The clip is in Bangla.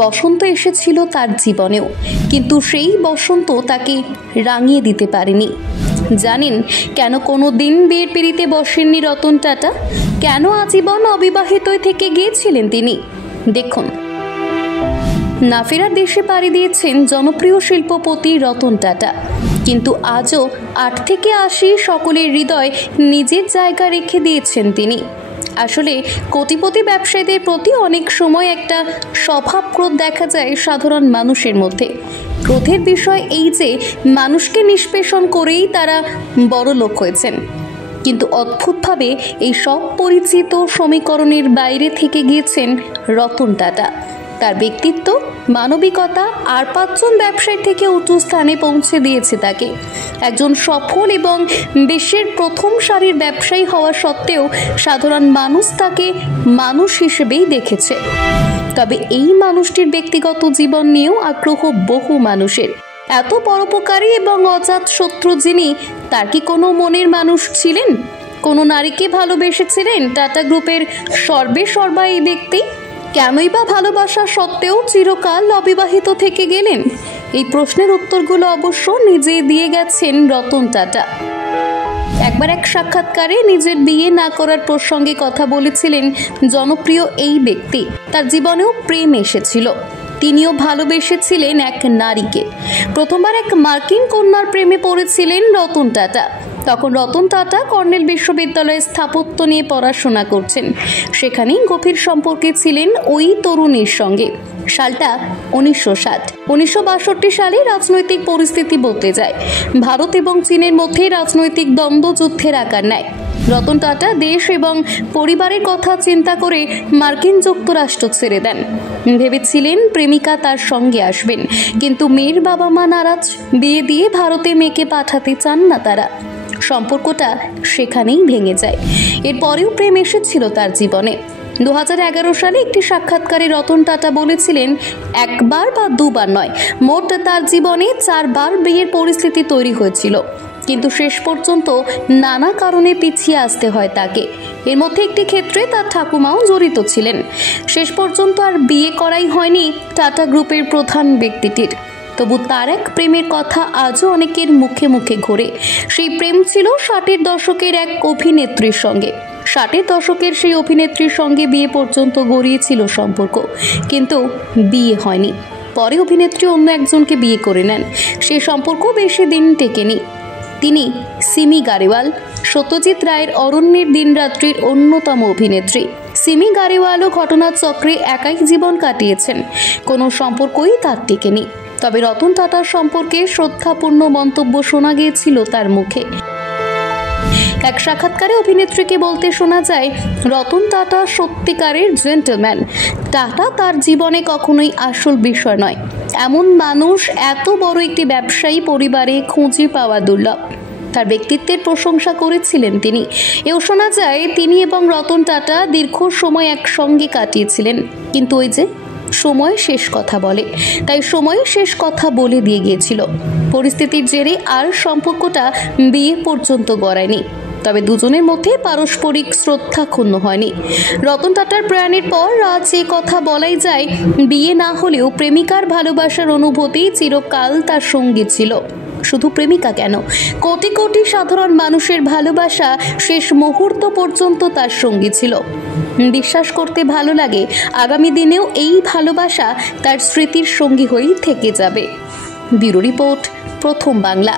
বসন্ত এসেছিল তার জীবনেও, কিন্তু সেই বসন্ত তাকে রাঙিয়ে দিতে পারেনি। জানেন কেন কোনো দিন বিয়ের পিঁড়িতে বসেননি রতন টাটা? কেন আজীবন অবিবাহিতই থেকে গিয়েছিলেন তিনি? দেখুন, না ফেরার দেশে পাড়ি দিয়েছেন জনপ্রিয় শিল্পপতি রতন টাটা, কিন্তু আজও 8 থেকে 80 সকলের হৃদয় নিজের জায়গা রেখে দিয়েছেন তিনি। আসলে কোটিপতি ব্যবসায়ীদের প্রতি অনেক সময় একটা স্বভাব ক্রোধ দেখা যায় সাধারণ মানুষের মধ্যে। ক্রোধের বিষয় এই যে মানুষকে নিষ্পেষণ করেই তারা বড় লোক হয়েছেন, কিন্তু অদ্ভুতভাবে এই সব পরিচিত সমীকরণের বাইরে থেকে গিয়েছেন রতন টাটা। তার ব্যক্তিত্ব, মানবিকতা আর 5 জন ব্যবসায়ীর থেকে উঁচু স্থানে পৌঁছে দিয়েছে তাকে। একজন সফল এবং বিশ্বের প্রথম সারির ব্যবসায়ী হওয়া সত্ত্বেও সাধারণ মানুষ তাকে মানুষ হিসেবেই দেখেছে। তবে এই মানুষটির ব্যক্তিগত জীবন নিয়েও আগ্রহ বহু মানুষের। এত পরোপকারী এবং অজাত শত্রু যিনি, তার কি কোনো মনের মানুষ ছিলেন? কোনো নারীকে ভালোবেসেছিলেন টাটা গ্রুপের সর্বেসর্বা এই ব্যক্তি? কেনই বা ভালোবাসা সত্ত্বেও চিরকাল অবিবাহিত থেকে গেলেন? এই প্রশ্নের উত্তরগুলো অবশ্য নিজেই দিয়ে গেছেন রতন টাটা। একবার এক সাক্ষাৎকারে নিজের বিয়ে না করার প্রসঙ্গে কথা বলেছিলেন জনপ্রিয় এই ব্যক্তি। তার জীবনেও প্রেম এসেছিল, তিনিও ভালোবেসেছিলেন এক নারীকে। প্রথমবার এক মার্কিন কন্যার প্রেমে পড়েছিলেন রতন টাটা। তখন রতন টাটা কর্নেল বিশ্ববিদ্যালয়ে স্থাপত্য নিয়ে পড়াশোনা করছেন। সেখানেই গভীর সম্পর্কে ছিলেন ওই তরুণীর সঙ্গে। সালটা 1960। 1962 সালে রাজনৈতিক পরিস্থিতি বদলে যায়। ভারত এবং চীনের মধ্যে রাজনৈতিক দ্বন্দ্বযুদ্ধের আকার নেয়। রতন টাটা দেশ এবং পরিবারের কথা চিন্তা করে মার্কিন যুক্তরাষ্ট্র ছেড়ে দেন। ভেবেছিলেন প্রেমিকা তার সঙ্গে আসবেন, কিন্তু মেয়ের বাবা মা নারাজ। বিয়ে দিয়ে ভারতে মেয়েকে পাঠাতে চান না তারা। সম্পর্কটা সেখানেই ভেঙে যায়। এরপরেও প্রেম এসেছিল তার জীবনে। 2011 সালে একটি সাক্ষাৎকারে রতন টাটা বলেছিলেন, একবার বা দুবার নয়, মোট তার জীবনে 4 বার বিয়ের পরিস্থিতি তৈরি হয়েছিল, কিন্তু শেষ পর্যন্ত নানা কারণে পিছিয়ে আসতে হয় তাকে। এর মধ্যে একটি ক্ষেত্রে তার ঠাকুমাও জড়িত ছিলেন। শেষ পর্যন্ত আর বিয়ে করাই হয়নি টাটা গ্রুপের প্রধান ব্যক্তিটির। তবু তার এক প্রেমের কথা আজও অনেকের মুখে মুখে ঘোরে। সেই প্রেম ছিল 60-এর দশকের এক অভিনেত্রীর সঙ্গে। 60-এর দশকের সেই অভিনেত্রীর সঙ্গে বিয়ে পর্যন্ত গড়িয়েছিল সম্পর্ক, কিন্তু বিয়ে হয়নি। পরে অভিনেত্রী অন্য একজনকে বিয়ে করে নেন। সেই সম্পর্ক বেশি দিন টেকেনি। তিনি সিমি গারেওয়াল, সত্যজিৎ রায়ের অরণ্যের দিনরাত্রির অন্যতম অভিনেত্রী। সিমি গারেওয়ালও ঘটনার চক্রে একাই জীবন কাটিয়েছেন। কোনো সম্পর্কই তার টেকেনি। তবে রতন টাটার সম্পর্কে শ্রদ্ধাপূর্ণ মন্তব্য শোনা গিয়েছিল তার মুখে। এক সাক্ষাৎকারে অভিনেত্রীকে বলতে শোনা যায়, রতন টাটা সত্যিকারের জেন্টলম্যান। টাটা তার জীবনে কখনোই আসল বিষয় নয়। এমন মানুষ এত বড় একটি ব্যবসায়ী পরিবারে খুঁজে পাওয়া দুর্লভ। তার ব্যক্তিত্বের প্রশংসা করেছিলেন তিনি। এও শোনা যায় তিনি এবং রতন টাটা দীর্ঘ সময় একসঙ্গে কাটিয়েছিলেন, কিন্তু ওই যে সময় শেষ কথা বলে, তাই সময় শেষ কথা বলে দিয়ে গিয়েছিল। পরিস্থিতির জেরে আর সম্পর্কটা বিয়ে পর্যন্ত গড়ায়নি। তবে দুজনের মধ্যে পারস্পরিক শ্রদ্ধা ক্ষুণ্ণ হয়নি। রতন টাটার প্রয়াণের পর আজ এ কথা বলাই যায়, বিয়ে না হলেও প্রেমিকার ভালোবাসার অনুভূতি চিরকাল তার সঙ্গী ছিল। শুধু প্রেমিকা কেন, কোটি কোটি সাধারণ মানুষের ভালোবাসা শেষ মুহূর্ত পর্যন্ত তার সঙ্গী ছিল। বিশ্বাস করতে ভালো লাগে, আগামী দিনেও এই ভালোবাসা তার স্মৃতির সঙ্গী হয়েই থেকে যাবে। ব্যুরো রিপোর্ট, প্রথম বাংলা।